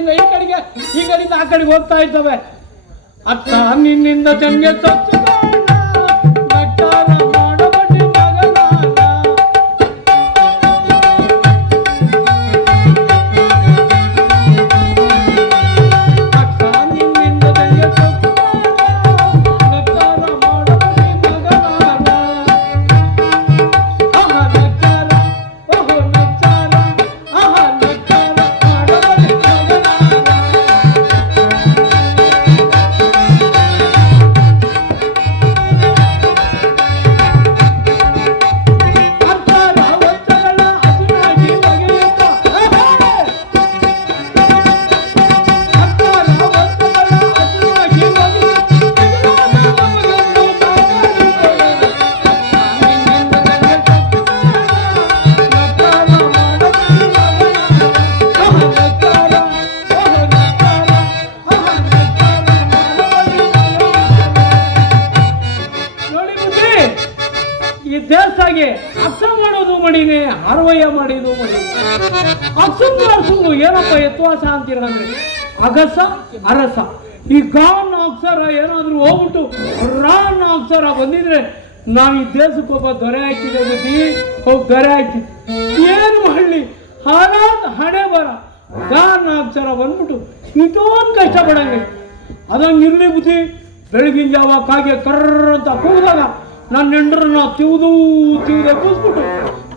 ಕಡೆಯಿಂದ ಈ ಕಡೆಗೆ ಈ ಕಡೆಯಿಂದ ಆ ಕಡೆಗೆ ಹೋಗ್ತಾ ಇರ್ತವೆ. ಅತ್ತ ನಿನ್ನಿಂದ ಚಂಗೆ ದೇಶದಾಗೆ ಅಕ್ಷ ಮಾಡೋದು ಮಡಿನೇ ಹಾರವಯ್ಯ ಮಾಡಿದ್ದು ಮಡಿ ಅಕ್ಷಂದು ಅರ್ಸಂದು ಏನಪ್ಪ ಯತ್ವಾಸ ಅಂತೀರಂದ್ರೆ ಅಗಸ ಅರಸ ಈ ಗಾನ ಅಕ್ಷರ ಏನಾದ್ರೂ ಹೋಗ್ಬಿಟ್ಟು ರಾನ ಅಕ್ಷರ ಬಂದಿದ್ರೆ ನಾವು ಈ ದೇಶಕ್ಕೊಬ್ಬ ದೊರೆ ಹಾಕಿದೆ ಬುದ್ಧಿ ಹೋಗಿ ದೊರೆ ಹಾಕಿ ಏನು ಮಾಡಲಿ ಹಾರಾದ ಹಣೆ ಬರ ಗಾನ ಅಕ್ಷರ ಬಂದ್ಬಿಟ್ಟು ಇಷ್ಟೊಂದು ಕಷ್ಟ ಪಡಂಗೆ ಅದಂಗೆ ಇರ್ಲಿ ಬುದ್ಧಿ. ಬೆಳಗಿನ ಜಾವ ಕಾಗೆ ಕರ್ರ ಅಂತ ಕೂಗಿದಾಗ ನನ್ನ ಹೆಂಡ್ರನ್ನ ತಿವ್ದು ಎಬ್ಬಿಸ್ಬಿಟ್ಟು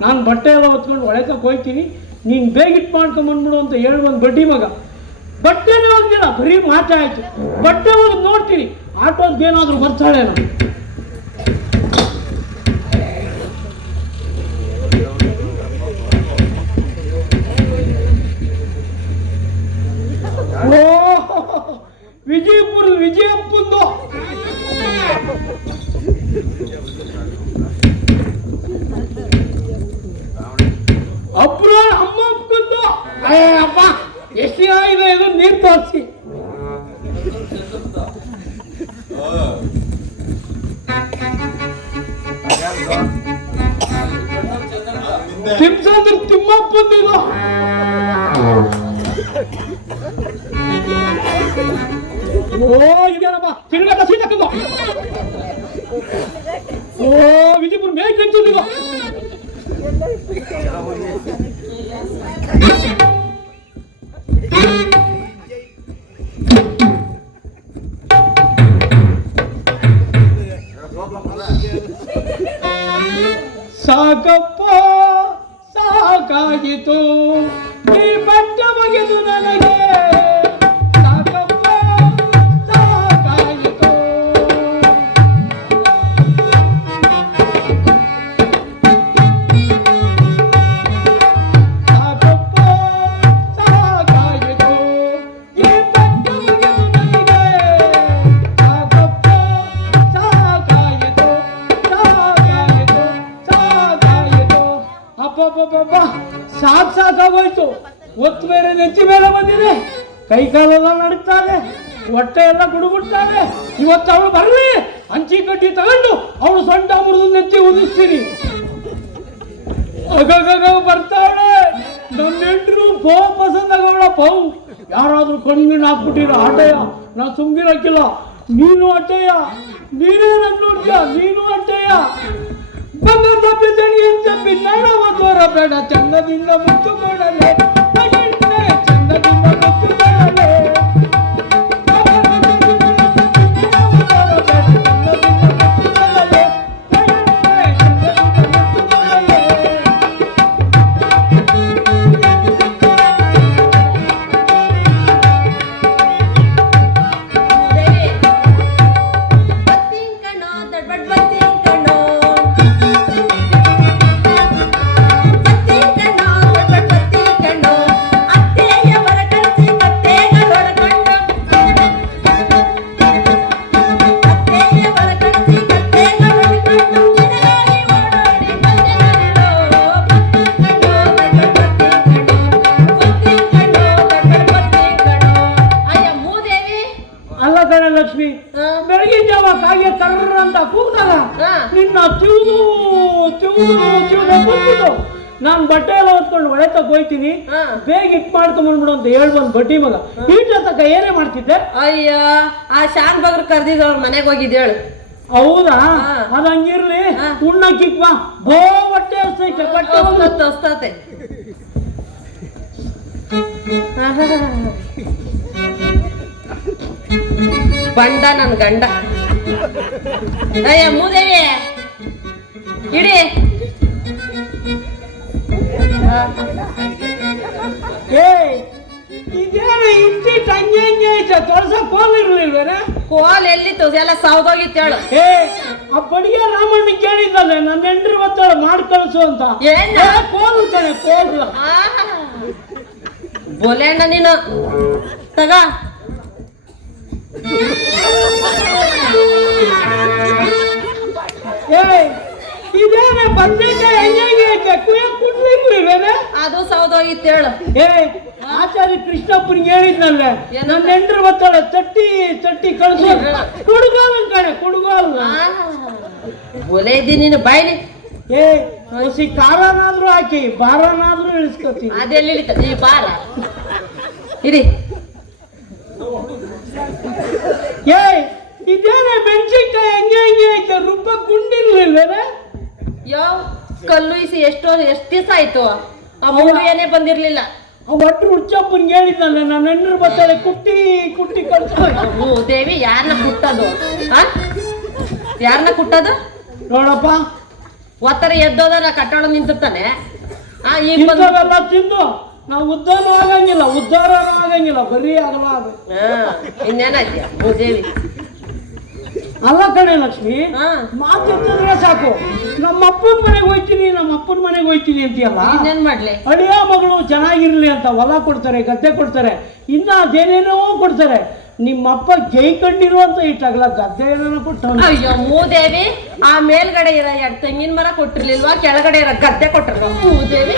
ನಾನು ಬಟ್ಟೆ ಎಲ್ಲ ಹೊತ್ಕೊಂಡು ಒಳಕಕ್ಕೆ ಹೋಗ್ತೀನಿ, ನೀನು ಬೇಗಿಟ್ಟು ಮಾಡ್ಕೊಂಬಂದ್ಬಿಡು ಅಂತ ಹೇಳ್ಬಂದು ಬಡ್ಡಿ ಮಗ. ಬಟ್ಟೆನೇ ಹೋಗ್ದಿಲ್ಲ, ಬರೀ ಮಾತೆ ಆಯ್ತು. ಬಟ್ಟೆ ಹೋಗಿ ನೋಡ್ತೀನಿ ಆಟೋದ್ಗೆ ಏನಾದರೂ ಬರ್ತಾಳೆ ನಾನು. ಓ ವಿಜಯಪ್ಪಂದು ಅಪ್ರ ಅಮ್ಮಕ್ಕಂದು ಅಪ್ಪ ಎಷ್ಟು ಆಗಿದೆ ಇದು ನೀರು ತೋರಿಸಿ. ತಿಮ್ಸಂದ್ರ ತಿಮ್ಮಪ್ಪಂದು ಓ ಇದೇನಪ್ಪ ತಿರುಗಟ ಸೀಟಕ್ಕಂದು ಓ ವಿಜಯಪುರ ಮೇಲ್ ತಿಂತಿದ್ದು ಸಾಕಪ್ಪ ಸಾಕಾಗಿತು ಈ ಬಟ್ಟ ಬಗೆದು ನನಗೆ ಸಾಕಪ್ಪ ಸಾಕಾಗಿತು. ಸಾಕಪ್ಪ ಸಾಕಾಗಿತು ಈ ಬಟ್ಟ ಬಗೆದು ನನಗೆ ಸಾಕಪ್ಪ ಸಾಕಾಗಿತು ಸಾಕಾಗಿತು ಸಾಕಾಗಿತು. ಅಪ್ಪಬ್ಬಬ್ಬ ಸಾಕಾಗೋಯ್ತು. ಒತ್ತು ಬೇರೆ ನೆಚ್ಚಿ ಮೇಲೆ ಬಂದಿದೆ, ಕೈ ಕಾಲೆಲ್ಲ ನಡುತ್ತಾರೆ, ಹೊಟ್ಟೆ ಎಲ್ಲ ಗುಡುಗುಡ್ತಾರೆ. ಇವತ್ತು ಅವಳು ಬರಲಿ, ಹಂಚಿ ಕಟ್ಟಿ ತಗೊಂಡು ಅವಳು ಸೊಂಟ ಮುರಿದು ನೆಚ್ಚಿ ಉದಿಸ್ತೀನಿ. ಬರ್ತಾಳೆ ನಮ್ಮ ಹೆಂಡ್ರು ಪೋ ಪಸಂದಾಗವಳ ಪೌ. ಯಾರಾದ್ರೂ ಕಣ್ಣಿನ ಹಾಕ್ಬಿಟ್ಟಿರೋ ಆಟಯ್ಯ, ನಾ ಸುಮ್ಗಿರಕ್ಕಿಲ್ಲ. ನೀನು ಅಟ್ಟಯ್ಯ, ನೀನೇ ನನ್ ನೋಡ್ತೀಯ, ನೀನು ಅಟ್ಟಯ್ಯ. ಬಂಗಾರ ತಪ್ಪಿ ತಡಿ ಅಂತ ತಪ್ಪಿ ನಾಡವ ತೋರ ಬೇಡ, ಚಂದದಿಂದ ಮುತ್ತು ಕೊಡಲೆ ಚಂದದಿಂದ ಮುತ್ತು ಕೊಡಲೆ. ಲಕ್ಷ್ಮಿ ಬೆಳಗಿನ ಜಾವ ಕಾಗೆ ಕರ್ರ ಅಂತ ಕೂಗ್ದಾಗ ನಿನ್ನ ತಿವಿದು ಬಂದ್ಬಿಟ್ಟು ನಾನ್ ಬಟ್ಟೆ ಎಲ್ಲ ಹೊತ್ಕೊಂಡು ಒಳೆ ತಕ ಹೋಯ್ತೀನಿ, ಬೇಗ ಇಟ್ ಮಾಡ್ಕೊಂಡ್ಬಿಡು ಅಂತ ಹೇಳ್ಬಂದ್ ಬಡ್ಡಿ ಮಗ. ಈಟ ತಕ ಏನೇ ಮಾಡ್ತಿದ್ದೆ? ಅಯ್ಯ ಆ ಶಾನ್ ಬಗ್ರು ಕರ್ದಿದ್ರು ಅವ್ರ ಮನೆಗೆ ಹೋಗಿದ್ದು ಹೇಳು. ಹೌದಾ? ಅದ ಹಂಗಿರ್ಲಿ, ಉಣ್ಣಕ್ಕಿಕ್ ಬಾ, ಬೋ ಹೊಟ್ಟೆ ಹಸ್ತೈತೆ, ಬಟ್ಟೆ ಹೊಸ್ತತೆ. ಬಂಡ ನನ್ ಗಂಡ. ಅಯ್ಯ ಮೂದೇವಿ ಇಡಿ. ಇದೇನು ಇಂಟಿ ತಂಗಿ ಹಂಗೆ ಐತೆ, ತೊಳ್ಸ ಕೋಲ್ ಇರ್ಲಿಲ್ವೇನ? ಕೋಲ್ ಎಲ್ಲಿತ್ತು ಎಲ್ಲ ಸಾವ್ದೋಗಿತ್ತು ಹೇಳು. ಆ ಬಡಿಗೆ ರಾಮಣ್ಣ ಕೇಳಿದ್ದಲ್ಲ ನನ್ನ ಹೆಂಡ್ರಿ ಒತ್ತಡ ಮಾಡಿ ಕಳ್ಸು ಅಂತ. ಕೋಲ್ ತಾನೆ, ಕೋಲ್. ಬೋಲೆಣ್ಣ ನೀನು ತಗ. ಇದೇನೆ ಬದ್ನೆಕಾಯಿ ಹೆಂಗೆ ಐತೆ, ಕುಡ್ಲಿಕ್ಕಿಲ್ವೇನೆ? ಅದು ಸೌದೋಗಿತ್ತು ಹೇಳು. ಆಚಾರ್ಯ ಕೃಷ್ಣಪ್ಪನಿಗೆ ಹೇಳಿದ್ನಲ್ಲ, ನನ್ನ ಹೆಂಡ್ರಿ ಒತ್ತಡ ತಟ್ಟಿ ತಟ್ಟಿ ಕಳ್ಸು. ಕುಡುಗಾಲ ಕಣೆ, ಕುಡುಗಾಲ. ಬೋಲೆ ಇದ್ದೀನಿ ನೀನು ಬಾಯ್ಲಿ. ಹೊಸಿ ಖಾರನಾದ್ರೂ ಹಾಕಿ, ಬಾರನಾದ್ರೂ ಇಳಿಸ್ಕೊತೀನಿ. ಅದೆಲ್ಲಿ ಇಳಿತದೆ ಈ ಬಾರ? ಇರಿ. ಇದೇನೆ ಮೆಣಸಿನ್ಕಾಯಿ ಹೆಂಗೆ ಹೆಂಗೆ ಐತೆ, ರುಬ್ಬ ಗುಂಡಿರ್ಲಿಲ್ವೇನೆ? ಯಾವ ಕಲ್ಲು ಇಸಿ ಎಷ್ಟು ದಿವಸ ಆಯ್ತು, ಆ ಮೂರು ಏನೇ ಬಂದಿರ್ಲಿಲ್ಲ. ಒಟ್ಟು ಹುಚ್ಚಪ್ಪನ್ಗೆ ಹೇಳಿದ್ದಲ್ಲ, ನನ್ನ ಹೆಣ್ಣರು ಬರ್ತಾಳೆ ಕುಟ್ಟಿ ಕುಟ್ಟಿ ಕಳ್ಸೋ. ದೇವಿ ಯಾರನ್ನ ಕುಟ್ಟದು? ಯಾರನ್ನ ಕುಟ್ಟದು? ನೋಡಪ್ಪ, ಒತ್ತರ ಎದ್ದೋದ ಕಟ್ಟೋಳ ನಿಂತಿರ್ತಾನೆ. ಇಂಥವೆಲ್ಲ ತಿಂದು ನಾವು ಉದ್ಧಾರ ಆಗಂಗಿಲ್ಲ, ಉದ್ಧಾರನೂ ಆಗಂಗಿಲ್ಲ, ಬರೀ ಆಗಲ್ಲ. ಇನ್ನೇನಾಯ್ತೀಯ ಭೂದೇವಿ? ಅಲ್ಲ ಕಣೆ ಲಕ್ಷ್ಮಿ, ಮಾತಿದ್ರೆ ಸಾಕು. ನಮ್ಮ ಅಪ್ಪನ ಮನೆಗೆ ಹೋಯ್ತೀನಿ, ನಮ್ಮ ಅಪ್ಪನ ಮನೆಗೆ ಹೋಯ್ತೀನಿ ಅಂತೀಯಲ್ಲ, ಇನ್ನೇನ್ ಮಾಡ್ಲಿ? ಅಳಿಯ ಮಗಳು ಚೆನ್ನಾಗಿರ್ಲಿ ಅಂತ ಹೊಲ ಕೊಡ್ತಾರೆ, ಗದ್ದೆ ಕೊಡ್ತಾರೆ, ಇನ್ನ ಅದೇನೇನೋ ಕೊಡ್ತಾರೆ. ನಿಮ್ಮಪ್ಪ ಜೈ ಕಂಡಿರುವಂತ ಇಟ್ಟಾಗಲ್ಲ ಗದ್ದೆ ಏನೋ ಕೊಟ್ಟ. ಅಯ್ಯೋ ಮೂದೇವಿ, ಆ ಮೇಲ್ಗಡೆ ಇರೋ ಎರಡು ತೆಂಗಿನ ಮರ ಕೊಟ್ಟಿರ್ಲಿಲ್ವಾ, ಕೆಳಗಡೆ ಇರೋ ಗದ್ದೆ ಕೊಟ್ಟಿರ್ವ ಮೂದೇವಿ?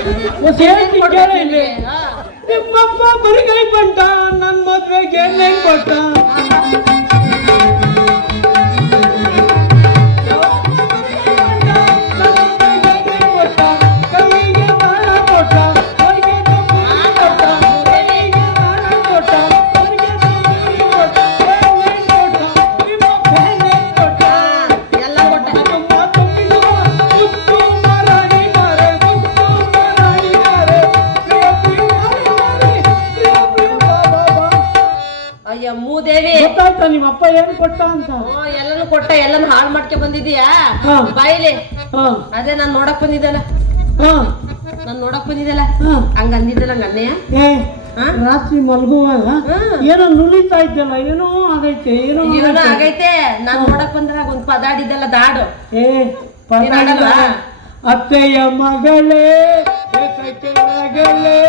ನಿಮ್ಮಪ್ಪ ಬರಿಗೈ ಬಂಟ, ನನ್ ಮದ್ವೆಗೆ ಹೆಂಗ್ ಕೊಟ್ಟ? ಮೂದೇವಿ ಗೊತ್ತಾಯ್ತಾ ನಿಮ್ಮ ಅಪ್ಪ ಏನ್ ಕೊಟ್ಟ ಅಂತ? ಎಲ್ಲಾನು ಕೊಟ್ಟ, ಎಲ್ಲಾನು ಹಾಳು ಮಾಡ್ಕೆ ಬಂದಿದೀಯಾ ಬಾಯಿಲಿ. ಅದೇ ನಾನ್ ನೋಡಕ್ ಬಂದಿದ್ದಲ್ಲ, ನಾನ್ ನೋಡಕ್ ಬಂದಿದ್ದಲ್ಲ, ಹಂಗ ಅಂದಿದ್ದಲ್ಲ ಹಂಗನ್ನೆಯ. ರಾತ್ರಿ ಮಲ್ಗುವಾಗ ಏನೋ ನುಲಿತಾ ಇದ್ದಲ್ಲ, ಏನೋ ಆಗೈತೆ, ಏನೋ ಆಗೈತೆ. ನಾನ್ ನೋಡಕ್ ಬಂದಾಗ ಒಂದ್ ಪದಾಡಿದ್ದಲ್ಲ ದಾಡು. ಅತ್ತೆಯ ಮಗಳೇ ಮಗಳೇ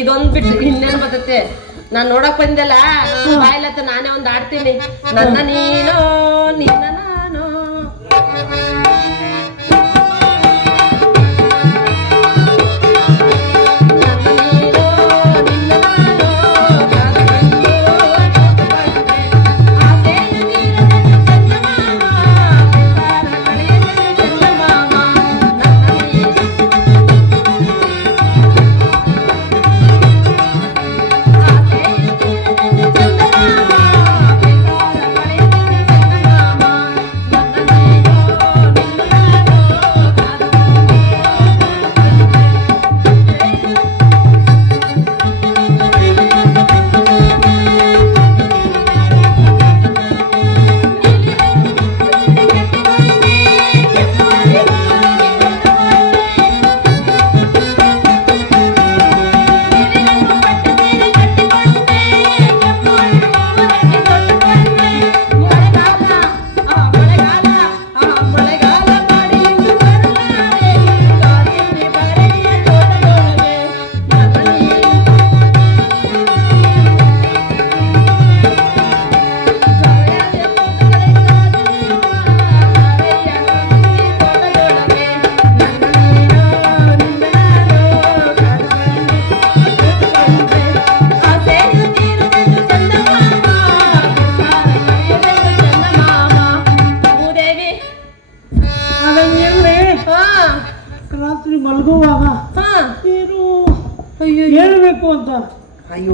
ಇದೊಂದ್ ಬಿಟ್ಟು ಇನ್ನೇನು ಬರ್ತೈತೆ. ನಾನ್ ನೋಡಕ್ ಬಂದಲ್ಲ ಬಾಯ್ಲತ್ತ ನಾನೇ ಒಂದ್ ಆಡ್ತೀನಿ. ನನ್ನ ನೀನು ನಿನ್ನ ನಾನು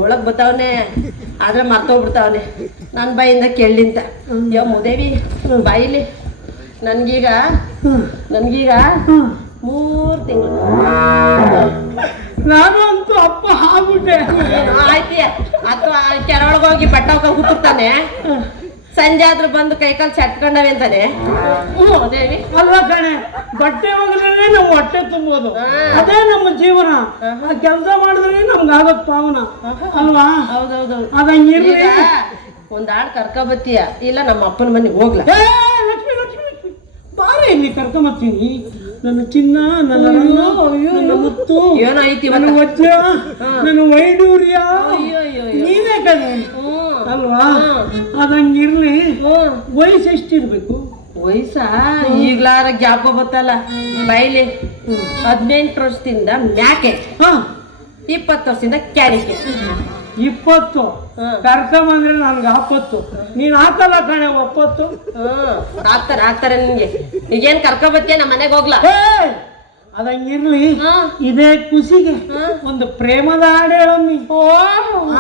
ಒಳಗ್ ಬರ್ತಾವನೆ ಆದ್ರೆ ಮರ್ತೋಗ್ಬಿಡ್ತಾವನೆ ನನ್ನ ಬಾಯಿಂದ ಕೇಳಿಂತ ಯೋ ಮುದೇವಿ ಬಾಯಿಲಿ ನನ್ಗೀಗ 3 ತಿಂಗಳು. ನಾನು ಅಂತೂ ಅಪ್ಪ ಆಗ್ಬಿಟ್ಟೆ. ಆಯ್ತಿ ಅಥವಾ ಕೆರೊಳಗೋಗಿ ಬಟ್ಟೆ ಹಾಕೊಂಡು ಕೂತಿರ್ತಾನೆ, ಸಂಜೆ ಆದ್ರೂ ಬಂದು ಕೈಕಾಲು ಚಟ್ಕೊಂಡವೆ ಅಂತಾನೆ. ದೇವಿ ಅಲ್ವಾ ಕಣೆ, ಬಟ್ಟೆ ಹೋಗಿದ್ರೆ ನಾವು ಹೊಟ್ಟೆ ತುಂಬೋದು, ಅದೇ ನಮ್ಮ ಜೀವನ. ಕೆಲಸ ಮಾಡಿದ್ರೆ ನಮ್ಗೆ ಆಗತ್ ಪಾವನ ಅಲ್ವಾ? ಹೌದೌದು. ಅದಂಗಿರ್ಲಿ. ಒಂದ್ ಆಡ್ ಕರ್ಕೊಬತ್ತೀಯ, ಇಲ್ಲ ನಮ್ಮ ಅಪ್ಪನ ಮನೆಗೆ ಹೋಗ್ಲ. ಲಕ್ಷ್ಮಿ ಲಕ್ಷ್ಮಿ ಲಕ್ಷ್ಮಿ ಬಾರೆ, ಇಲ್ಲಿ ಕರ್ಕೊಂಬರ್ತೀನಿ. ನನ್ನ ಚಿನ್ನ, ನನ್ನ ಮುತ್ತು, ಏನೋ ಐತಿ ನನ್ನ ವಜ್ರ, ನನ್ನ ವೈಡೂರ್ಯ ನೀನೇ ಕಣೆ ಅಲ್ವಾ? ಅದಂಗಿರ್ಲಿ. ವಯಸ್ಸು ಎಷ್ಟಿರ್ಬೇಕು? ವಯಸ್ಸ ಈಗ್ಲಾರ ಗ್ಯಾಪ ಬತ್ತಲ್ಲ ಬೈಲಿ. 18 ವರ್ಷದಿಂದ ಮ್ಯಾಕೆ, 20 ವರ್ಷದಿಂದ ಕ್ಯಾರಿಕೆ. 20 ಕರ್ಕೊಂಬಂದ್ರೆ ನನ್ಗೆ 40. ನೀನ್ ಹಾಕಲ್ಲ ಕಣೆ 70. ಹಾಕ್ತಾರೆ ನಿನ್ಗೆ. ಈಗೇನ್ ಕರ್ಕೊಬತ್ತೀಯ ನಮ್ಮ ಮನೆಗೆ ಹೋಗ್ಲಾ? ಅದಂಗಿರ್ಲಿ. ಇದೇ ಖುಷಿಗೆ ಒಂದು ಪ್ರೇಮದ ಹಾಡು ಹೇಳಮ್ಮಿ,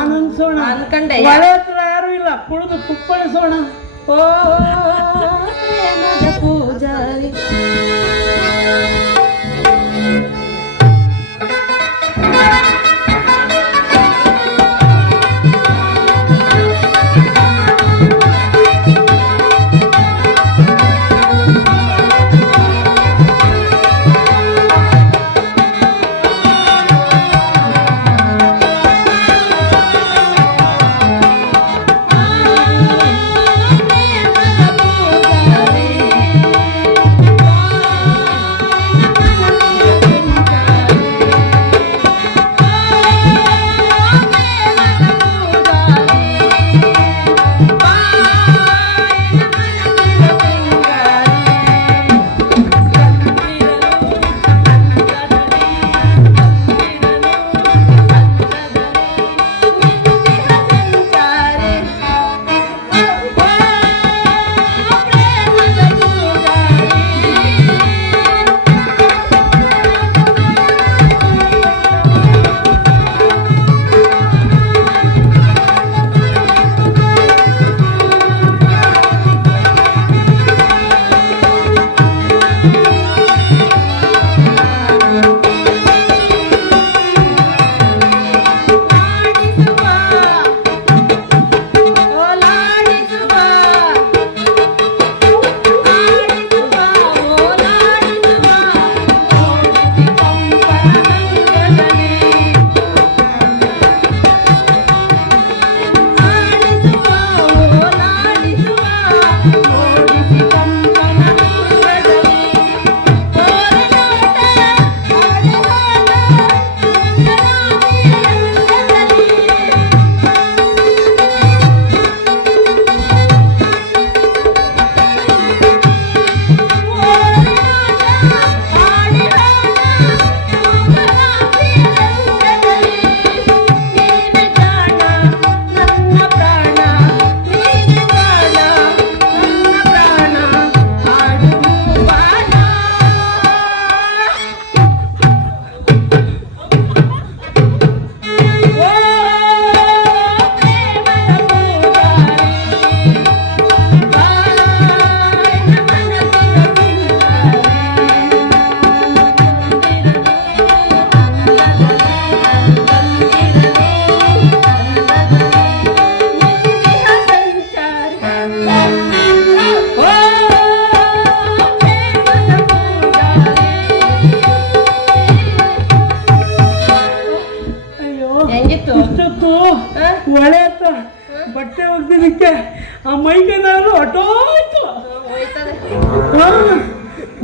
ಆನಂದಿಸೋಣ. ಅನ್ಕಂಡೆ ಮಳೆ ಹತ್ರ ಯಾರು ಇಲ್ಲ, ಕುಡಿದು ಕುಪ್ಪಳಿಸೋಣ. ಓ ಪೂಜಾರಿ ಒಳ್ಳೆ ಬಟ್ಟೆ ಒಗ್ದಿದ್ದಕ್ಕೆ ಆ ಮೈಗೆ ನಾನು ಹೊಟ್ಟೋಯ್ತು.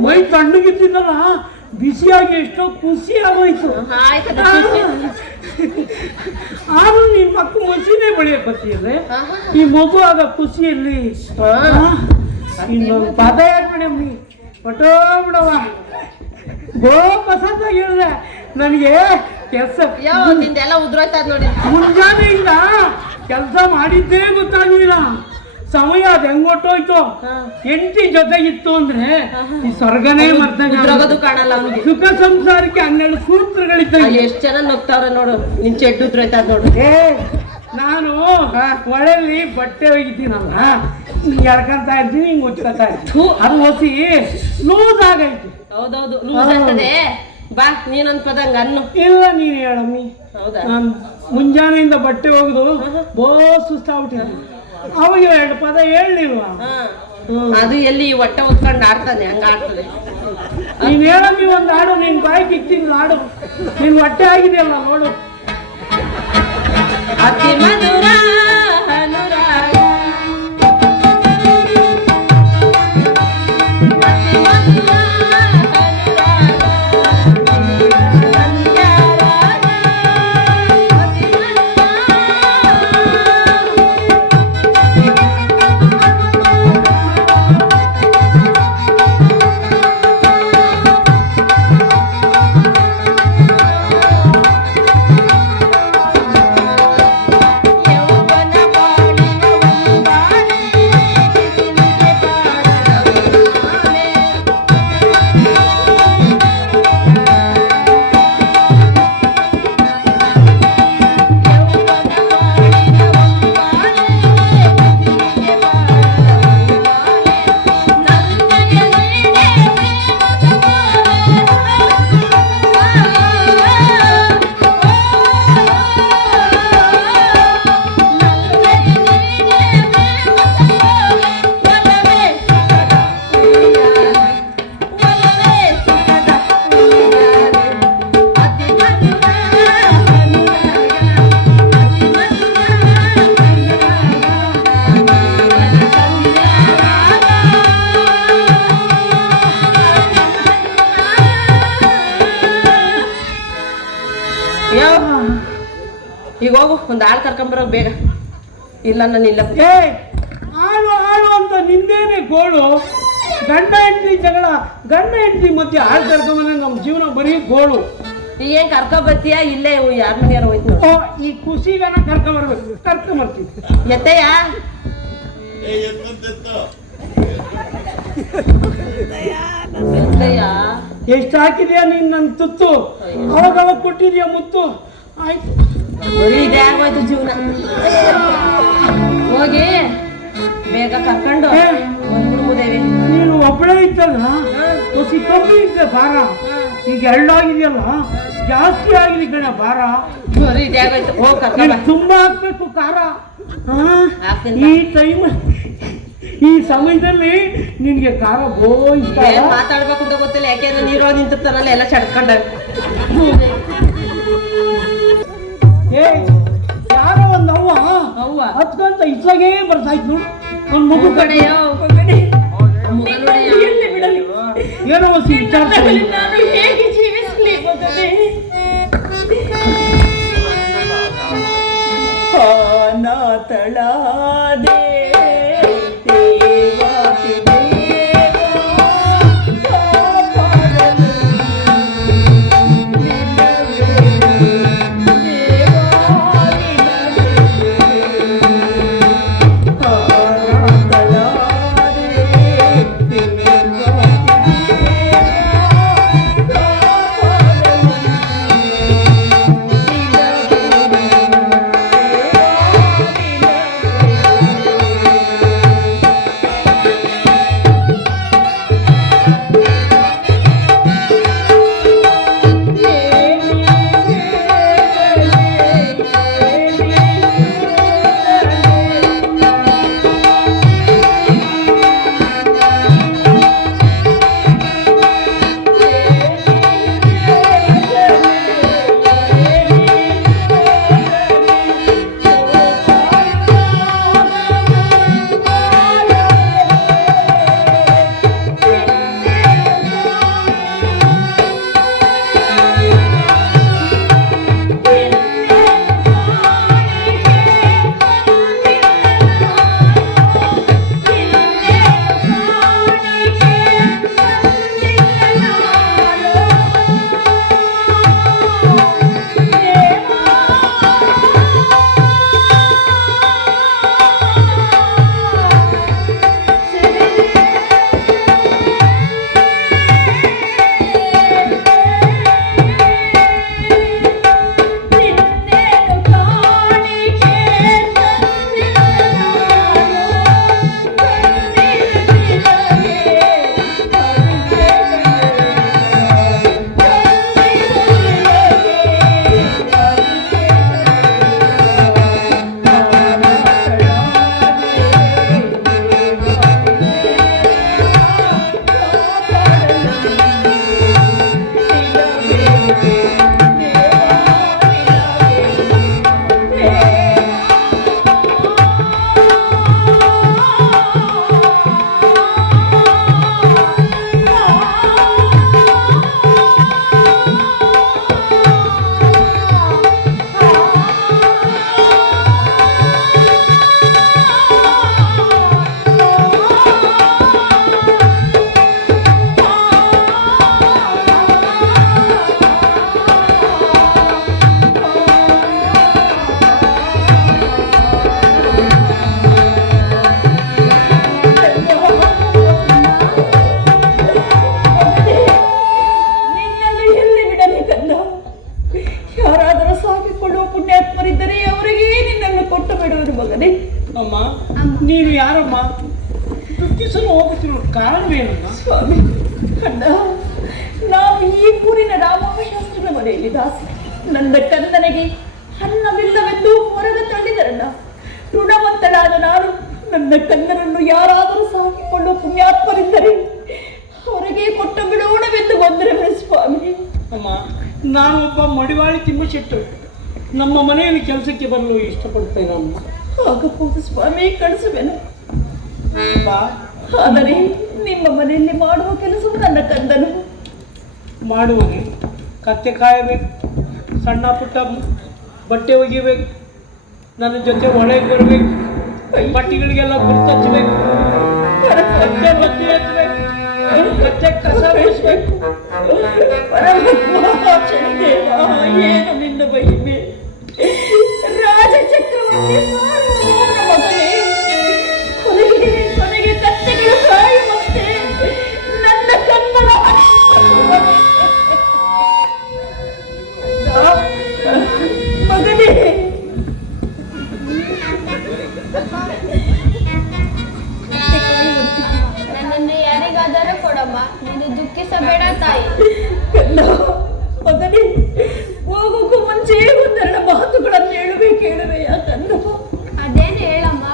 ಮೈ ತಣ್ಣಗಿದ್ದಲ್ಲ, ಬಿಸಿಯಾಗಿ ಎಷ್ಟೋ ಖುಷಿ ಆಗೋಯ್ತು. ಆದ್ರೂ ನಿನ್ ಮಕ್ಕ ಮಸಿನೇ ಬೆಳೆಯಕ್ ಬರ್ತಿದ್ರೆ ಈ ಮಗು ಆಗ ಖುಷಿಯಲ್ಲಿ ಇನ್ನೊಂದು ಪದ ಯಾಕೆ ಹೊಟ್ಟೋ ಬಿಡವ ಗೋ ಬಸಂತ ಹೇಳಿದೆ ನನಗೆ ಕೆಲಸ ನಿಂದೆಲ್ಲ ಉದ್ರೋಯ್ತದ ನೋಡಿ. ಮುಂಜಾನೆಯಿಂದ ಕೆಲಸ ಮಾಡಿದ್ದೇ ಗೊತ್ತಾಗಿಲ್ಲ. ಸಮಯ ಅದು ಹೆಂಗೊಟ್ಟೋಯ್ತು. ಹೆಂಡತಿ ಜೊತೆ ಇತ್ತು ಅಂದ್ರೆ ಈ ಸ್ವರ್ಗನೇ ಉದ್ರೋಗೋದು ಕಾಣಲ್ಲ ಅವ್ನಿಗೆ. ಸುಖ ಸಂಸಾರಕ್ಕೆ 12 ಸೂತ್ರಗಳಿದ್ದ. ಎಷ್ಟ್ ಜನ ನುಗ್ತಾವ್ರೆ ನೋಡು, ನಿನ್ ಚೆಡ್ಡು ಉದ್ರೋಯ್ತಾ ನೋಡು. ನಾನು ಒಳೆಯಲ್ಲಿ ಬಟ್ಟೆ ಒಗಿತೀನಲ್ಲ, ಎಳ್ಕೊಂತ ಇರ್ತೀನಿ, ಹಿಂಗ್ ಉಚ್ಕೊತಾ ಇರ್ತೀನಿ. ಅದು ಹೊಸಿ ಲೂಸ್ ಆಗೈತಿ. ಹೌದೌದು, ಲೂಸ್ ಆಗ್ತದೆ. ಬಾ ನೀನೊಂದ್ ಪದ ಹಂಗ ಅನ್ನು. ಇಲ್ಲ ನೀನ್ ಹೇಳಮ್ಮಿ. ಹೌದಾ? ನಾನು ಮುಂಜಾನೆಯಿಂದ ಬಟ್ಟೆ ಒಗ್ದು ಬೋ ಸುಸ್ತಾಗ್ಬಿಟ್ಟಿದ್ದೆ. ಅವಾಗ 2 ಪದ ಹೇಳಲಿಲ್ವಾ? ಅದು ಎಲ್ಲಿ ಹೊಟ್ಟೆ ಹೊತ್ಕೊಂಡು ಆಡ್ತಾನೆ, ಹಂಗ ಆಡ್ತದೆ. ನೀನ್ ಹೇಳಮ್ಮಿ ಒಂದ್ ಹಾಡು, ನಿನ್ ಬಾಯಿಗೆ ಇಕ್ತೀನಿ ಹಾಡು. ನಿನ್ ಹೊಟ್ಟೆ ಆಗಿದೆಯಲ್ಲ ನೋಡು. ಅತಿ ಮಧುರ ಅನುರಾಗ, ಅತಿ ಮಧುರ ಈಗ ಹೋಗು, ಒಂದ್ ಆಳ್ ಕರ್ಕೊಂಬರೋ ಬೇಗ. ಇಲ್ಲ ನಾನು ಇಲ್ಲ. ಆಳು ಅಂತ ನಿಂದೇನೆ ಗೋಳು. ಗಂಡ ಹೆಂಡತಿ ಜಗಳ, ಗಂಡ ಹೆಂಡತಿ ಮಧ್ಯೆ ಆಳ್ ಕರ್ಕೊಂಬಂದ್ರೆ ನಮ್ ಜೀವನ ಬರೀ ಗೋಳು. ಈಗ ಏನ್ ಕರ್ಕೊಂಬರ್ತೀಯ? ಇಲ್ಲೇ ಯಾರ ಮನೆಯಾರ ಹೋಯ್ತು. ಈ ಖುಷಿಗನ ಕರ್ಕೊಂಬರ್ಬೇಕು, ಕರ್ಕೊಂಬರ್ತೀವಿ. ಎತ್ತಯ್ಯ ಎತ್ತಯ್ಯ, ಎಷ್ಟು ಹಾಕಿದ್ಯಾ ನೀನ್ ನನ್ ತುತ್ತು? ಅವಾಗ ಕೊಟ್ಟಿದ್ಯಾ ಮುತ್ತು? ಆಯ್ತು, ಇದೇ ಆಗೋಯ್ತು ಜೀವನ. ಹೋಗಿ ಬೇಗ ಕರ್ಕೊಂಡು ಬಂದ್ಬಿಡ್ಬೋದೇವಿ. ನೀನು ಒಬ್ಬಳೇ ಇದ್ದಲ್ಲ, ಹೊಸಿ ಕಮ್ಮಿ ಇದ್ದೆ ಭಾರ. ಈಗ 2 ಆಗಿದೆಯಲ್ಲ, ಜಾಸ್ತಿ ಆಗಿದೆ ಕಣ ಭಾರ. ಇದೇ ಆಗೋಯ್ತು, ಹೋಗಿ ಕರ್ಕೊಂಡು ತುಂಬಾ ಹಾಕ್ಬೇಕು ಖಾರ. ಈ ಟೈಮ್, ಈ ಸಮಯದಲ್ಲಿ ನಿನ್ಗೆ ಖಾರ ಬೋ ಇಷ್ಟ. ಮಾತಾಡ್ಬೇಕು ಅಂತ ಗೊತ್ತಿಲ್ಲ, ಯಾಕೆಂದ್ರೆ ನೀರೋ ನಿಂತಿರ್ತಾನಲ್ಲ ಎಲ್ಲ ಚಡ್ಕೊಂಡ. ಯಾರೋ ಒಂದು ಅವ್ವ ಹತ್ಕೊಂತ ಇట్లాಗೇ ಬರ್ತಾಯ್ತು ನೋಡು. ಒಂದ್ ಮಗು ಕಡೆಯೋ ಏನೋ ವಿಚಾರಿಸಿ ನಾನು ಹೇಗೆ ಜೀವಿಸ್ಲಿ ಮಗನೇ? ಅನಾಥಳಾದೆ ಮಗನೇ. ಅಮ್ಮ, ನೀನು ಯಾರಮ್ಮ? ದುಃಖಿಸಲು ಹೋಗುತ್ತಿರುವ ಕಾರಣವೇನಮ್ಮ? ಸ್ವಾಮಿ, ಅಣ್ಣ, ನಾವು ಈ ಊರಿನ ರಾಮಶಾಸ್ತ್ರಿಗಳ ಮನೆಯಲ್ಲಿ ದಾಸಿ. ನನ್ನ ಕಂದನಿಗೆ ಅನ್ನವಿಲ್ಲವೆಂದು ಹೊರಗೆ ತಳ್ಳಿದರಣ್ಣ. ಋಣವಂತನಾದ ನಾನು ನನ್ನ ಕಂದನನ್ನು ಯಾರಾದರೂ ಸಾಕಿಕೊಳ್ಳುವ ಪುಣ್ಯಾತ್ಮರಿದ್ದರೆ ಹೊರಗೆ ಕೊಟ್ಟು ಬಿಡೋಣವೆಂದು ಬಂದರೆ ಸ್ವಾಮಿ. ಅಮ್ಮ, ನಾನೊಬ್ಬ ಮಡಿವಾಳಿ ತಿಮ್ಮಶೆಟ್ಟು, ನಮ್ಮ ಮನೆಯಲ್ಲಿ ಕೆಲಸಕ್ಕೆ ಬರಲು ಇಷ್ಟಪಡ್ತೇನೆ ಅಮ್ಮ. ಆಗಬಹುದು ಸ್ವಾಮಿ, ಕಳಿಸುವೆನು. ಬಾ. ಆದರೆ ನಿಮ್ಮ ಮನೆಯಲ್ಲಿ ಮಾಡುವ ಕೆಲಸವು ನನ್ನ ಕಂದನು ಮಾಡುವಗೆ ಕತ್ತೆ ಕಾಯಬೇಕು, ಸಣ್ಣ ಪುಟ್ಟ ಬಟ್ಟೆ ಒಗಿಬೇಕು, ನನ್ನ ಜೊತೆ ಒಳಗೆ ಬರಬೇಕು, ಬಟ್ಟೆಗಳಿಗೆಲ್ಲ ಗುರ್ತಚ್ಚಬೇಕು, ಕತ್ತೆ ಬಟ್ಟೆ ಎತ್ತಬೇಕು, ಕತ್ತೆ ಕಸ ಬಿಡಿಸ್ಬೇಕು. ಏನು ನಿನ್ನ ಮಹಿಮೆ! ರಾಜ ಚಕ್ರವರ್ತಿ ಸಾರ್ವಭೌಮನ ಮಗನೇ, ಕೊನೆಗೆ ಕತ್ತೆಗಳು ಕಾಯುವಂತೆ ನನ್ನ ಕನ್ನಡ ಮಗನೇ. ನನ್ನನ್ನು ಯಾರಿಗಾದರೂ ಕೊಡಮ್ಮ, ನೀನು ದುಃಖಿಸಬೇಡ ತಾಯಿ. ಮಗನೇ, ಹೋಗೋಕ್ಕೂ ಮುಂಚೆ ಒಂದೆರಡು ಮಾತುಗಳನ್ನು ಹೇಳುವೆ ಯಾಕಂದ. ಅದೇನು ಹೇಳಮ್ಮ.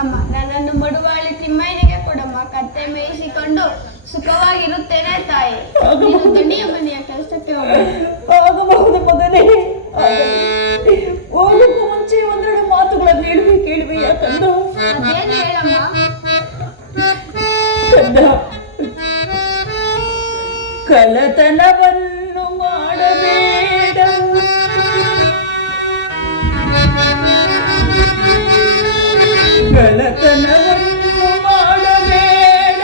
ಅಮ್ಮ, ನನ್ನನ್ನು ಮಡುವಾಳಿ ತಿಮ್ಮಯ್ಯನಿಗೆ ಕೊಡಮ್ಮ, ಕತ್ತೆ ಮೇಯಿಸಿಕೊಂಡು ಸುಖವಾಗಿರುತ್ತೇನೆ ತಾಯಿ. ನೀನು ದಣಿಯ ಮನೆಯ ಕೆಲಸಕ್ಕೆ ಆಗಬಹುದು ಮಗನೇ. ಹೋಗೋಕ್ಕೂ ಮುಂಚೆ ಒಂದೆರಡು ಮಾತುಗಳನ್ನು ಹೇಳುವೆ ಯಾಕಂದ. ಅದೇನು ಹೇಳಮ್ಮ. ಕಂದ, ಕಳ್ಳತನವನ್ನು ಮಾಡಬೇಡ, ಕಳ್ಳತನವನ್ನು ಮಾಡಬೇಡ,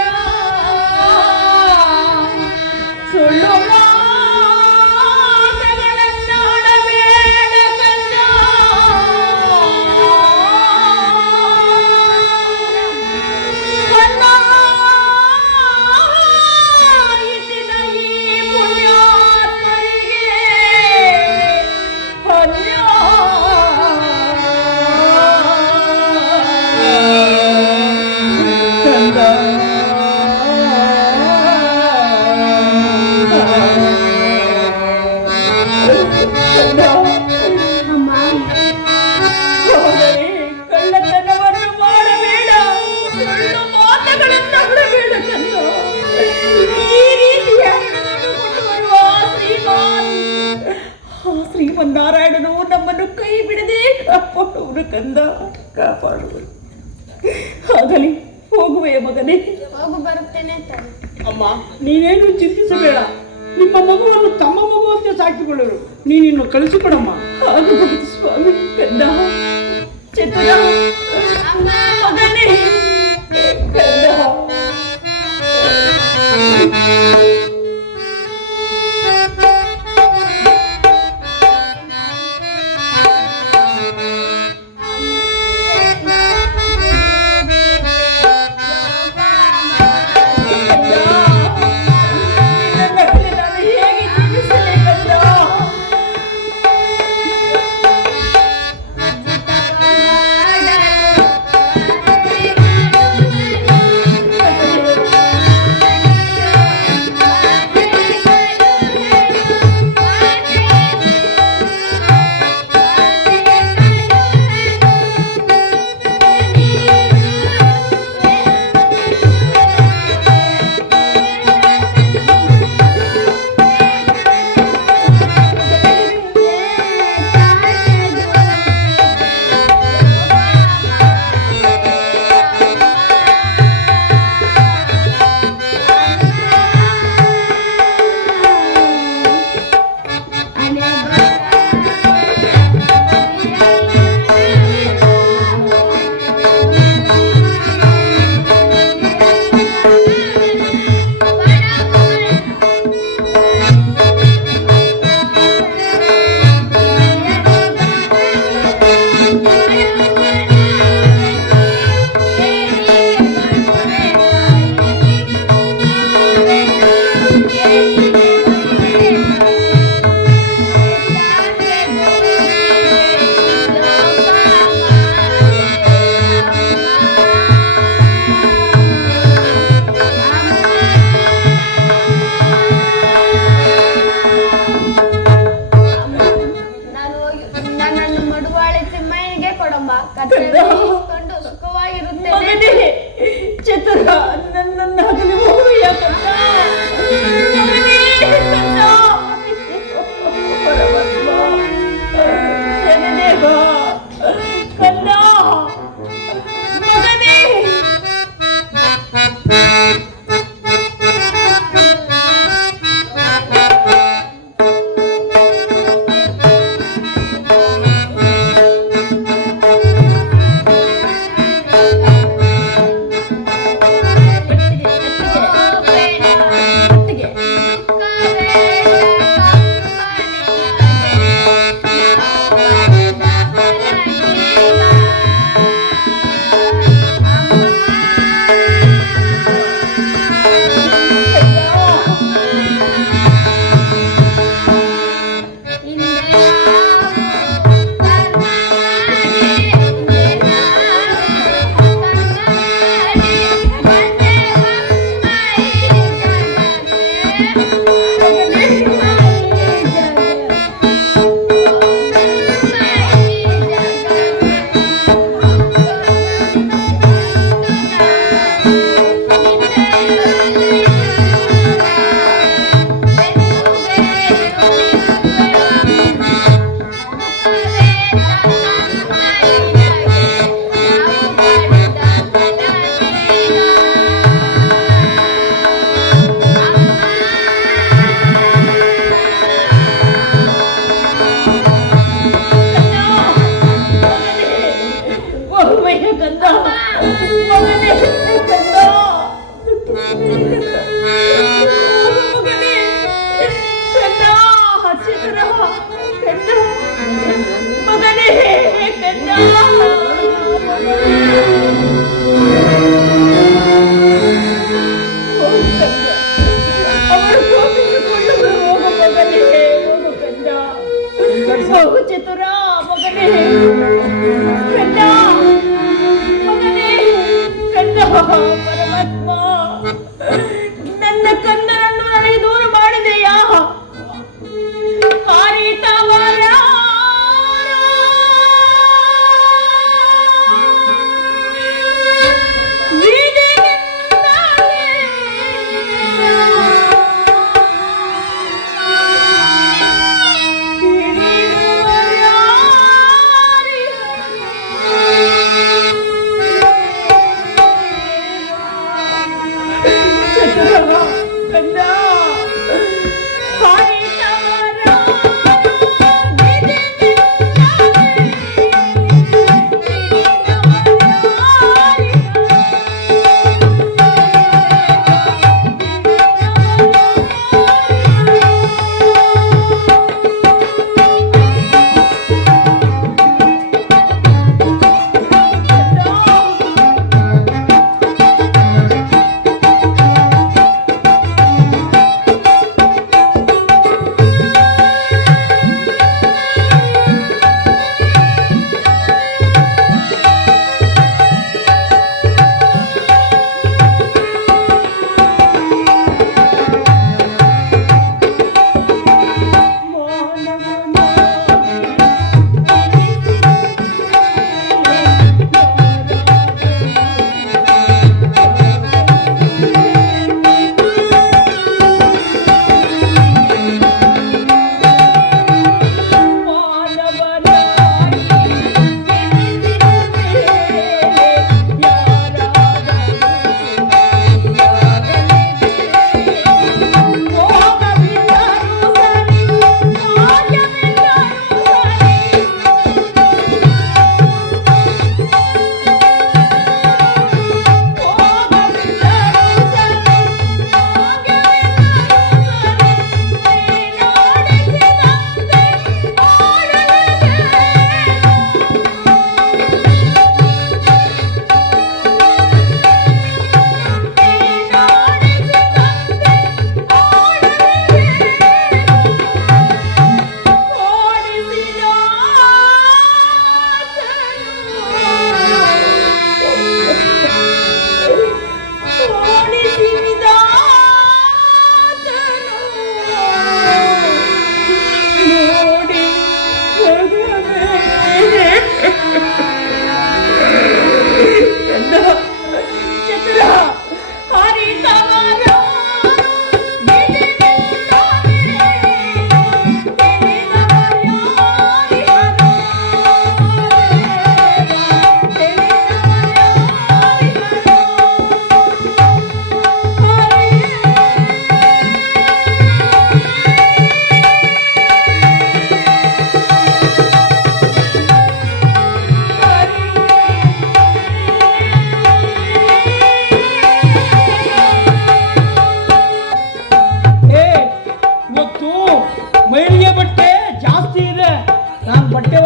ಸುಳ್ಳು ಮಾತುಗಳನ್ನಾಡಬೇಡ ಕಂದ. ಇಟ್ಟಿದ ಈ ಪುಣ್ಯಾತ್ಮರಿಗೆ ಕಳ್ಳತನವನ್ನು ಮಾಡಬೇಡ, ಸುಳ್ಳು ಮಾತುಗಳನ್ನಾಡಬೇಡ ಕಂದ. ಈ ರೀತಿ ಹರಣವನ್ನು ಕೊಟ್ಟು ಬರುವ ಶ್ರೀಮನ್ನಾರಾಯಣನು ನಮ್ಮನ್ನು ಕೈ ಬಿಡದೆ ಕಾಪಾಡುವರು ಕಂದ, ಕಾಪಾಡುವರು. ಆಗಲಿ, ಹೋಗುವೆಯ ಮಗನೇ. ಹೋಗು ಬರುತ್ತೇನೆ ತಾಯಿ. ಅಮ್ಮ, ನೀನೇನು ಚಿಂತಿಸಬೇಡ, ನಿಮ್ಮ ಮಗುವನ್ನು ತಮ್ಮ ಮಗುವಂತೆ ಸಾಕಿಕೊಳ್ಳರು. ನೀನಿನ್ನು ಕಳಿಸಿಕೊಡಮ್ಮ. ಆಗಬಹುದು ಸ್ವಾಮಿ. ಕಂದ, ಚತುರ ಮಗನೇ, ಕಂದ. ನಾನು ಹೇಗೆ ಜೀವಿಸಲಿ ಕಂದ? ಕತ್ತೆ ಮೇಯಿಸಿಕೊಂಡು ಸುಖವಾಗಿರುತ್ತೇನೆ. ಮಗನೇ ಚತುರ, ನನ್ನನ್ನು ಹಗಲು ಹೋಗುವ ಕಂದ. ಮಗನೇ ಕಂದ. ಪರಮಾತ್ಮ, ಶರಣೇ ಬಾ ಕಂದ. ಮಗನೇ ಚತುರ ಮಗನೇ ಕಂದ. ಮಗನೇ ಕಂದ. ಪರಮಾತ್ಮ, ನನ್ನ ಕನ್ನರನ್ನು ನನಗೆ ದೂರ ಮಾಡಿದೆಯಾ? ಕಾರಿತವರ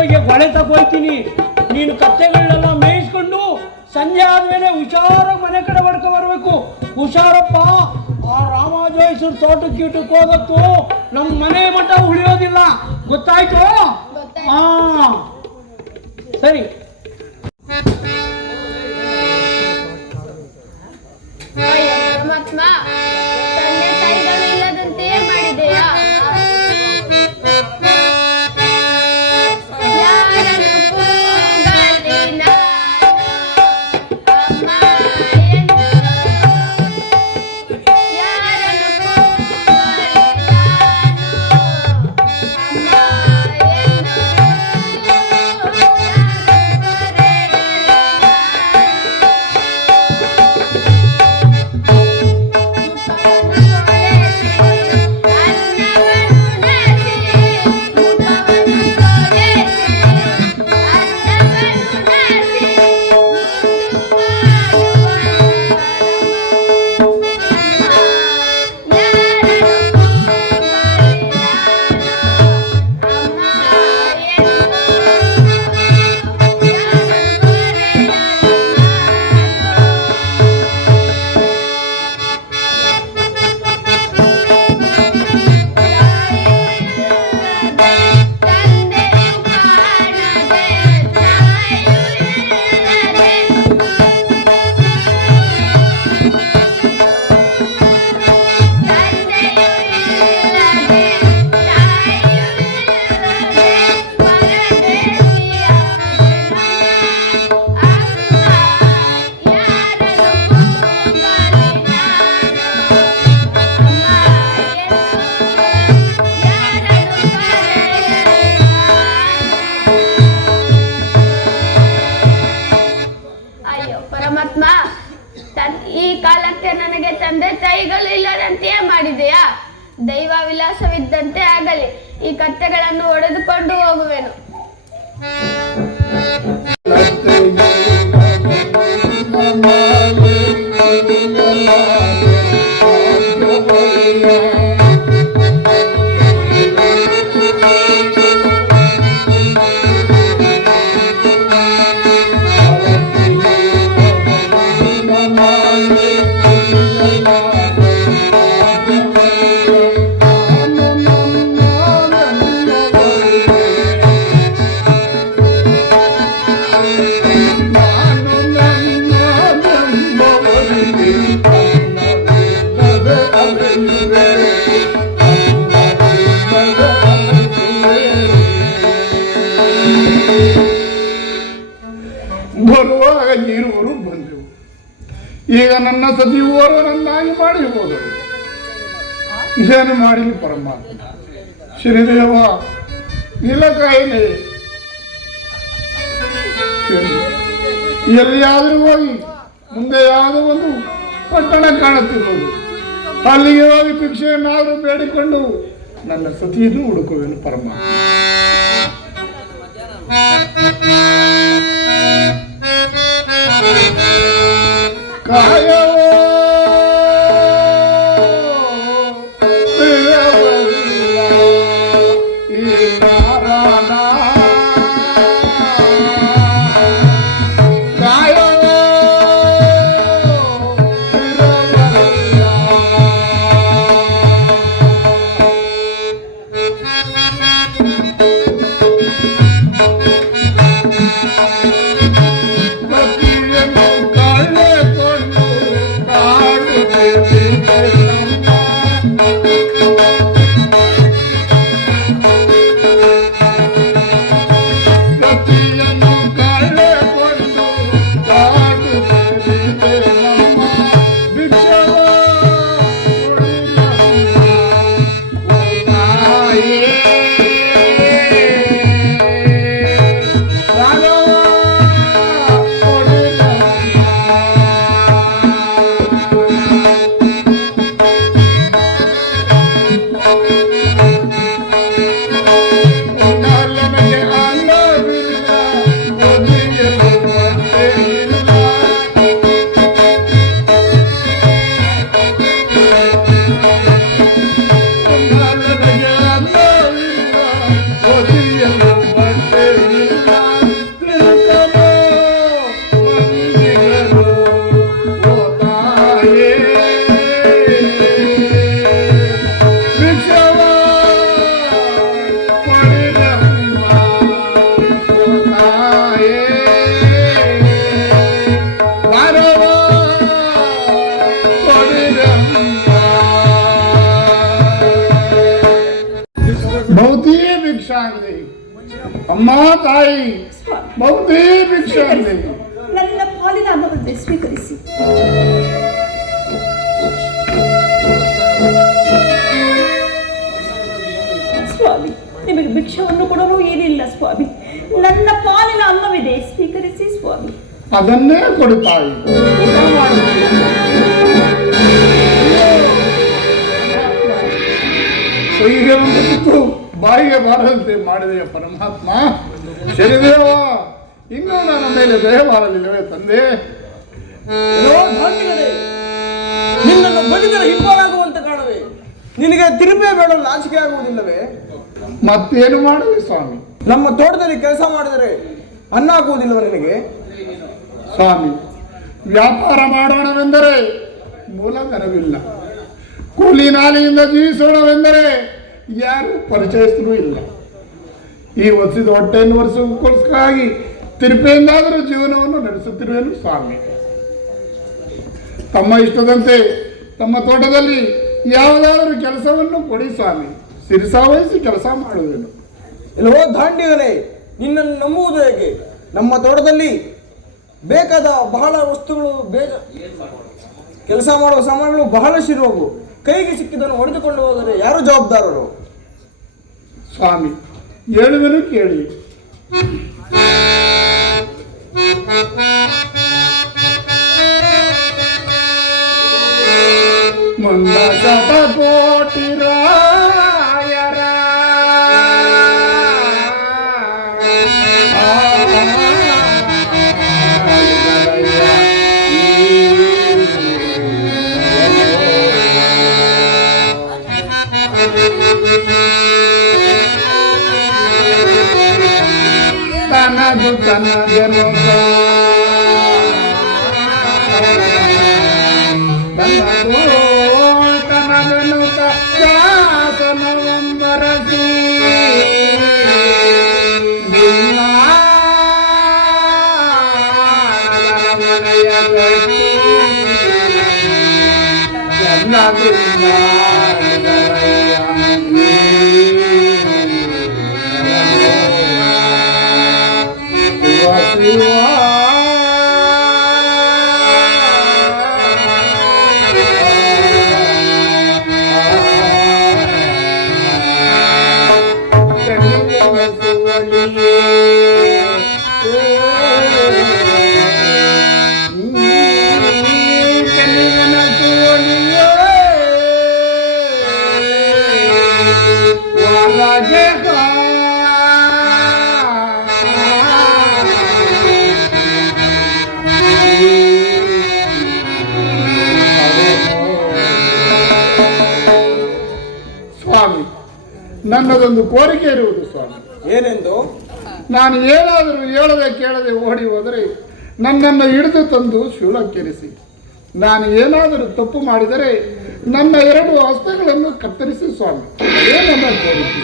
ಹೊತ್ತಿಗೆ ಗೊಳೆ ತಗೋಯ್ತೀನಿ. ನೀನು ಕತ್ತೆಗಳನ್ನೆಲ್ಲ ಮೇಯಿಸ್ಕೊಂಡು ಸಂಜೆ ಆದ್ಮೇಲೆ ಹುಷಾರ ಮನೆ ಕಡೆ ಹೊಡ್ಕೊ ಬರ್ಬೇಕು. ಹುಷಾರಪ್ಪ, ಆ ರಾಮಾಜೋಯಿಸರು ತೋಟಕ್ಕೆ ಗೀಟಕ್ಕೆ ಹೋಗತ್ತು ನಮ್ಮ ಮನೆ ಮಠ ಉಳಿಯೋದಿಲ್ಲ, ಗೊತ್ತಾಯ್ತು? ಹಾ ಸರಿ. ಅಯ್ಯೋ ಪರಮಾತ್ಮ, ತಂದೆ ತಾಯಿಗಳು ಇಲ್ಲದಂತೆಯೇ ಮಾಡಿದೆಯಾ? ಯಾರನ್ನು ಕೂಗಲಿ ನಾನು, ಅಮ್ಮ ಎಂದು. ಯಾರನ್ನು ಕೂಗಲಿ ನಾನು, ಅಮ್ಮ ಎಂದು. ಪರಮಾತ್ಮ, ಈ ಕಾಲಕ್ಕೆ ನನಗೆ ತಂದೆ ತಾಯಿಗಳು ಇಲ್ಲದಂತೆಯೇ ಮಾಡಿದೆಯಾ? ದೈವ ವಿಲಾಸವಿದ್ದಂತೆ ಆಗಲಿ, ಈ ಕತ್ತೆಗಳನ್ನು ಒಡೆದುಕೊಂಡು ಹೋಗುವೆನು. ಬರುವಾಗ ನೀರುವರು ಬಂದೆವು. ಈಗ ನನ್ನ ಸತಿಯು ಓರ್ವನನ್ನಾಗಿ ಮಾಡಿರ್ಬೋದು. ಇದನ್ನು ಮಾಡಲಿ ಪರಮಾತ್ಮ. ಶ್ರೀದೇವ ನೀಲಕಾಯಿಲೆ ಎಲ್ಲಿಯಾದರೂ ಹೋಗಿ ಮುಂದೆ ಯಾವುದೋ ಒಂದು ಪಟ್ಟಣ ಕಾಣುತ್ತಿರುವುದು, ಅಲ್ಲಿಗೆ ಹೋಗಿ ಭಿಕ್ಷೆಯನ್ನಾದರೂ ಬೇಡಿಕೊಂಡು ನನ್ನ ಸತಿಯನ್ನು ಹುಡುಕುವೆನು ಪರಮಾತ್ಮ. ಕಾಯವೋ ಈ ನಾರಾಯಣ, ಕಾಯವೋ ಅಮ್ಮ ತಾಯಿ ಬಹುದೇ ಭಿಕ್ಷೆ ಅಂದೆ. ನನ್ನ ಪಾಲಿನ ಅನ್ನವನ್ನೇ ಸ್ವೀಕರಿಸಿ. ಸ್ವಾಮಿ, ನಿಮಗೆ ಭಿಕ್ಷವನ್ನು ಕೊಡಲು ಏನಿಲ್ಲ ಸ್ವಾಮಿ. ನನ್ನ ಪಾಲಿನ ಅನ್ನವಿದೆ, ಸ್ವೀಕರಿಸಿ ಸ್ವಾಮಿ. ಅದನ್ನೇ ಕೊಡು ತಾಯಿ. ಕೈಗೆ ಒಂದು ತುತ್ತು ಬಾಯಿಗೆ ಬಾರದಂತೆ ಮಾಡಿದೆಯ ಪರಮಾತ್ಮ. ಶನಿದೇವ, ಇನ್ನೂ ನನ್ನ ಮೇಲೆ ದಯ ಮಾಡಲಿಲ್ಲವೇ ತಂದೆ? ನಿನ್ನನ್ನು ಬಡಿದರೆ ಹಿಬ್ಬಾಳಾಗುವಂತೆ ಕಾಣುವೆ. ನಿನಗೆ ತಿರುಪೇ ಬೇಡ, ನಾಚಿಕೆ ಆಗುವುದಿಲ್ಲವೇ? ಮತ್ತೇನು ಮಾಡಲಿ ಸ್ವಾಮಿ? ನಮ್ಮ ತೋಟದಲ್ಲಿ ಕೆಲಸ ಮಾಡಿದರೆ ಅನ್ನ ಆಗುವುದಿಲ್ಲವ ನಿನಗೆ? ಸ್ವಾಮಿ, ವ್ಯಾಪಾರ ಮಾಡೋಣವೆಂದರೆ ಮೂಲಧನವಿಲ್ಲ. ಕೂಲಿ ನಾಲಿಯಿಂದ ಜೀವಿಸೋಣವೆಂದರೆ ಯಾರು ಪರಿಚಯಿಸಲೂ ಇಲ್ಲ. ಈ ಒಸಿದ ಹೊಟ್ಟೆಯನ್ನು ಒರೆಸೋಕ್ಕೋಸ್ಕರವಾಗಿ ತಿರುಪೆಯಿಂದಾದರೂ ಜೀವನವನ್ನು ನಡೆಸುತ್ತಿರುವೆನು ಸ್ವಾಮಿ. ತಮ್ಮ ಇಷ್ಟದಂತೆ ತಮ್ಮ ತೋಟದಲ್ಲಿ ಯಾವುದಾದರೂ ಕೆಲಸವನ್ನು ಕೊಡಿ ಸ್ವಾಮಿ. ಸಿರಿಸಾವಹಿಸಿ ಕೆಲಸ ಮಾಡುವೆನು. ಇಲ್ಲವೋ ದಾಂಡಿಗನೇ, ನಿನ್ನನ್ನು ನಂಬುವುದು ಹೇಗೆ? ನಮ್ಮ ತೋಟದಲ್ಲಿ ಬೇಕಾದ ಬಹಳ ವಸ್ತುಗಳು, ಕೆಲಸ ಮಾಡುವ ಸಾಮಾನುಗಳು ಬಹಳಷ್ಟಿರುವವು. ಕೈಗೆ ಸಿಕ್ಕಿದ್ದನ್ನು ಹೊಡೆದುಕೊಂಡು ಹೋದರೆ ಯಾರು ಜವಾಬ್ದಾರರು? ಸ್ವಾಮಿ, ಹೇಳುವೆನು ಕೇಳಿ. ಮುಂದ ಶತಕೋಟಿ ರಾಯರ ತನದು ತನದನು ದಾಸನವಂಬರಸಿ ಸ್ವಾಮಿ, ನನ್ನದೊಂದು ಕೋರಿಕೆ ಇರುವುದು ಸ್ವಾಮಿ. ಏನೆಂದು? ನಾನು ಏನಾದರೂ ಹೇಳದೆ ಕೇಳದೆ ಓಡಿ ಹೋದರೆ ನನ್ನನ್ನು ಹಿಡಿದು ತಂದು ಶೂಲಕ್ಕೆರಿಸಿ. ನಾನು ಏನಾದರೂ ತಪ್ಪು ಮಾಡಿದರೆ ನನ್ನ 2 ಹಸ್ತಗಳನ್ನು ಕತ್ತರಿಸಿ ಸ್ವಾಮಿ. ಅದೇ ನನ್ನ ಕೋರಿಕೆ.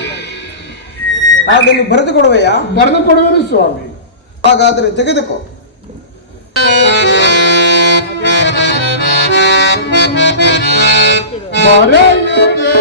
ಅದನ್ನು ಬರೆದು ಕೊಡುವೆಯಾ? ಬರೆದು ಕೊಡುವೆನು ಸ್ವಾಮಿ. ಹಾಗಾದರೆ ತೆಗೆದುಕೋ. ಬರೆಯುವೆ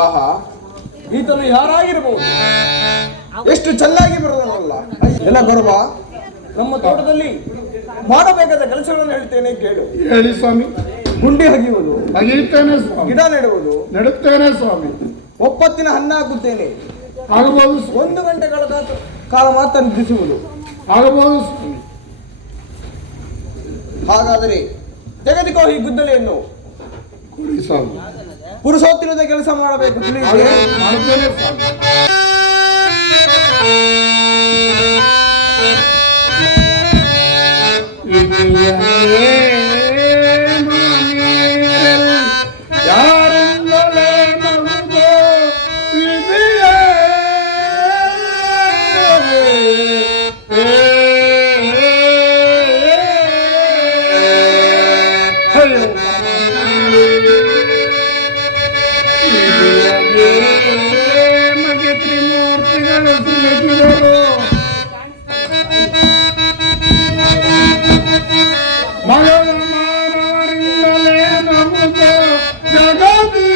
ಆಹಾ, ಈತನು ಯಾರಾಗಿರಬಹುದು? ಎಷ್ಟು ಚೆನ್ನಾಗಿ ಬರೋದಲ್ಲ. ಎಲ್ಲ ಗೌರವ, ನಮ್ಮ ತೋಟದಲ್ಲಿ ಮಾಡಬೇಕಾದ ಕೆಲಸಗಳನ್ನು ಹೇಳ್ತೇನೆ ಕೇಳು. ಹೇಳಿ ಸ್ವಾಮಿ. ಗುಂಡಿ ಹಗಿಯುವುದು, ಹಗೆಯುತ್ತೇನೆ ಸ್ವಾಮಿ. ಗಿಡ ನೆಡುವುದು, ನೆಡುತ್ತೇನೆ ಸ್ವಾಮಿ. ಒಪ್ಪತ್ತಿನ ಹಣ್ಣ ಹಾಕುತ್ತೇನೆ. ಆಗಬಹುದು ಸ್ವಾಮಿ. 1 ಗಂಟೆಗಳ ಕಾಲ ಮಾತ್ರ ನಿಲ್ಲಿಸುವುದು. ಆಗಬಹುದು ಸ್ವಾಮಿ. ಹಾಗಾದರೆ ತೆಗೆದುಕೋ ಈ ಗುದ್ದಲಿಯನ್ನು. ಕೊಡಿ ಸ್ವಾಮಿ. ಪುರುಷೋತ್ತಿರದ ಕೆಲಸ ಮಾಡಬೇಕು, ತಿಳಿಯುವುದೇ? ಮಾಡುತ್ತೇನೆ ಸ್ವಾಮಿ. ಯಾರಿಂದಲೇ ನಮಗೋ ವಿಧಿಯೇ ಮಗೆ ತ್ರಿಮೂರ್ತಿಗಳು ಸಿಲುಕಿದರು. ಮಗಳ ಮಾನವರಿಂದಲೇ ನಮಗೋ ಜಗದಿ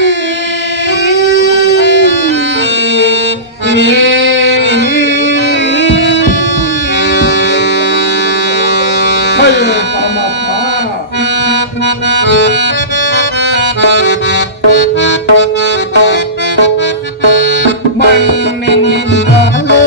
ಅಯ್ಯೋ ಪರಮಾತ್ಮ. ಮಣ್ಣಿನಿಂದಲೇ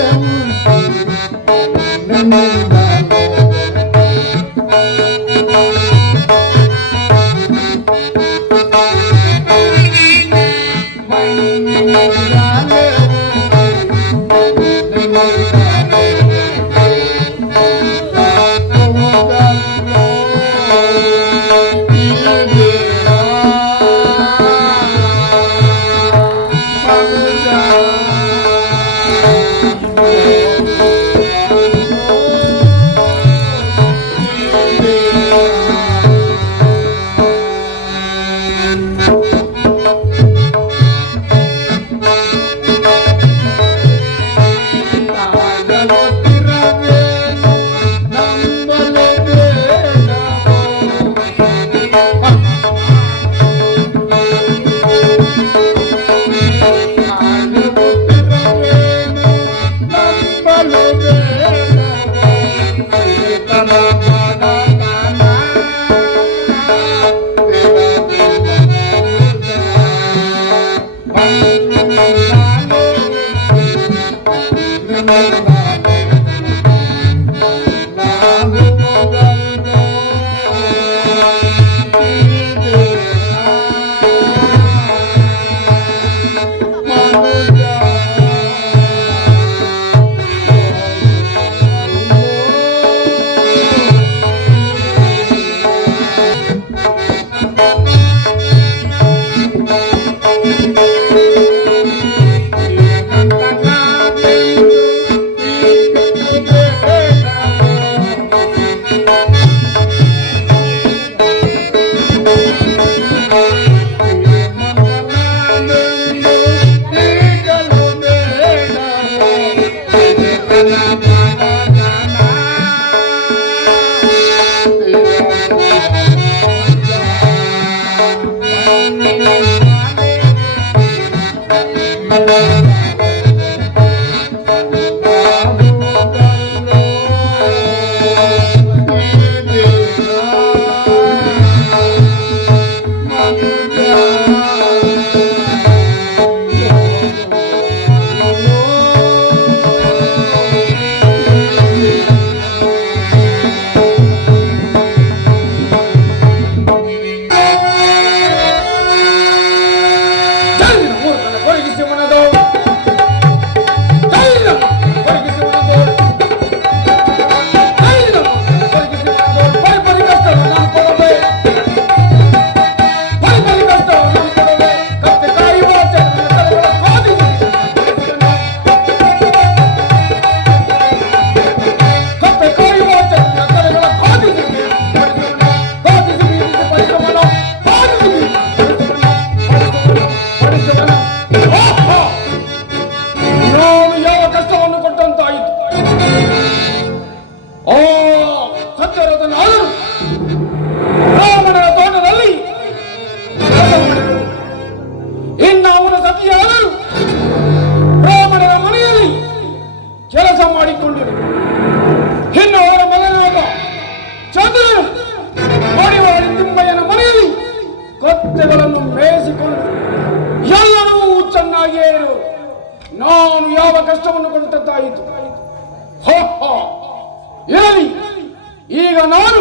ಬೇಯಿಸಿಕೊಂಡು ಎಲ್ಲರೂ ಚೆನ್ನಾಗಿಯೇ ಇರು. ನಾನು ಯಾವ ಕಷ್ಟವನ್ನು ಕೊಟ್ಟಂತಾಯಿತು. ಹೇಳಿ, ಈಗ ನಾನು